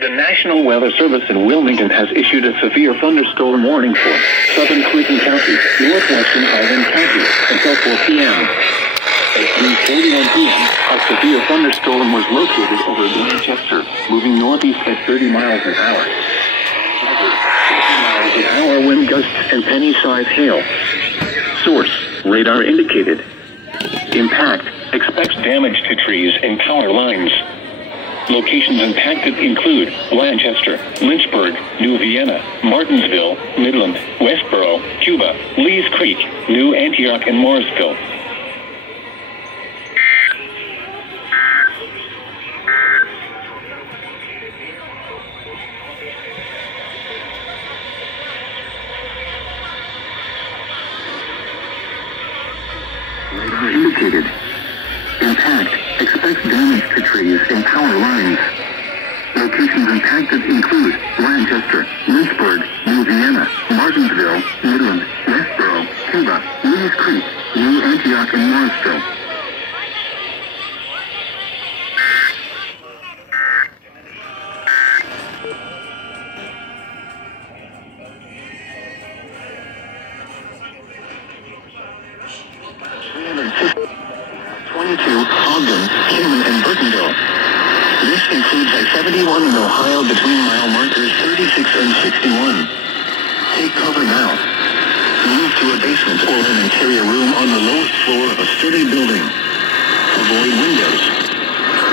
The National Weather Service in Wilmington has issued a severe thunderstorm warning for southern Clinton County, northwestern Highland County, until 4 p.m. At 3:41 p.m., a severe thunderstorm was located over Manchester, moving northeast at 30 miles an hour. 50 miles an hour wind gusts and penny-sized hail. Source, radar indicated. Impact, expects damage to trees and power lines. Locations impacted include Lancaster, Lynchburg, New Vienna, Martinsville, Midland, Westboro, Cuba, Lees Creek, New Antioch, and Morrisville. Radar indicated. Impact, expects damage to trees and power lines. Locations impacted include Lancaster, Lynchburg, New Vienna, Martinsville, Midland, Westboro, Cuba, Lees Creek, New Antioch, and Morrisville. Ogden, Kingman, and Burtonville. This includes I-71 in Ohio between mile markers 36 and 61. Take cover now. Move to a basement or an interior room on the lowest floor of a sturdy building. Avoid windows.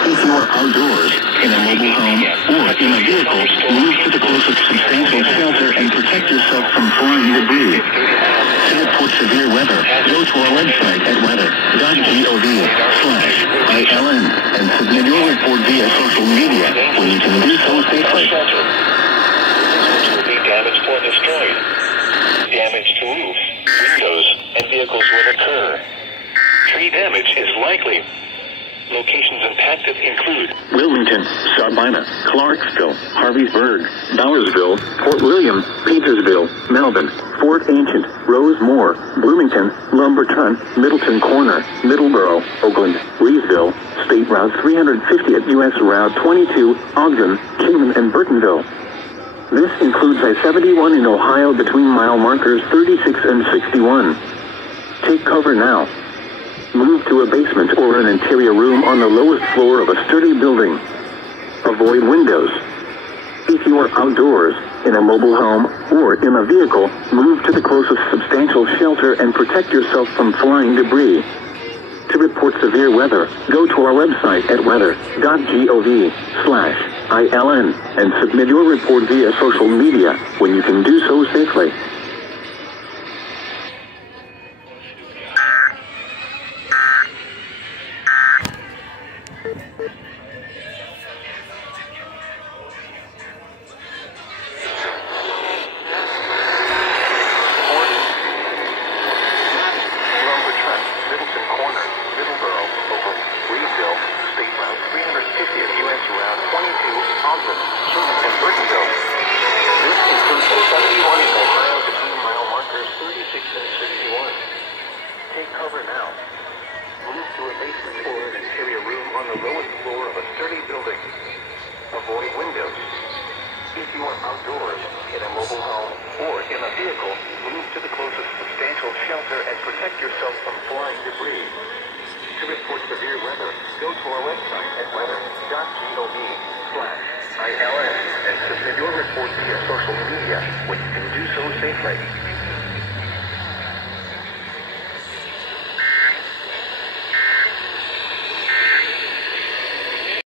If you are outdoors, in a mobile home, or in a vehicle, move to the closest substantial shelter and protect yourself from flying debris. To report severe weather, go to our website at weather.gov/ILN and submit your report via social media when you can do so safely. Will be damaged or destroyed. Damage to roofs, windows, and vehicles will occur. Tree damage is likely. Locations impacted include Wilmington, Sabina, Clarksville, Harveysburg, Bowersville, Fort William, Paintersville, Melvin, Fort Ancient, Rosemore, Bloomington, Lumberton, Middleton Corner, Middleborough, Oakland, Reesville, State Route 350 at U.S. Route 22, Ogden, Kingman, and Burtonville. This includes I-71 in Ohio between mile markers 36 and 61. Take cover now. Move to a basement or an interior room on the lowest floor of a sturdy building. Avoid windows. If you are outdoors, in a mobile home, or in a vehicle, move to the closest substantial shelter and protect yourself from flying debris. To report severe weather, go to our website at weather.gov/ILN and submit your report via social media when you can do so safely. Take cover now. Move to a basement or an interior room on the lowest floor of a sturdy building. Avoid windows. If you are outdoors, in a mobile home, or in a vehicle, move to the closest substantial shelter and protect yourself from flying debris. To report severe weather, go to our website at weather.gov/ILN and submit your report via social media when you can do so safely.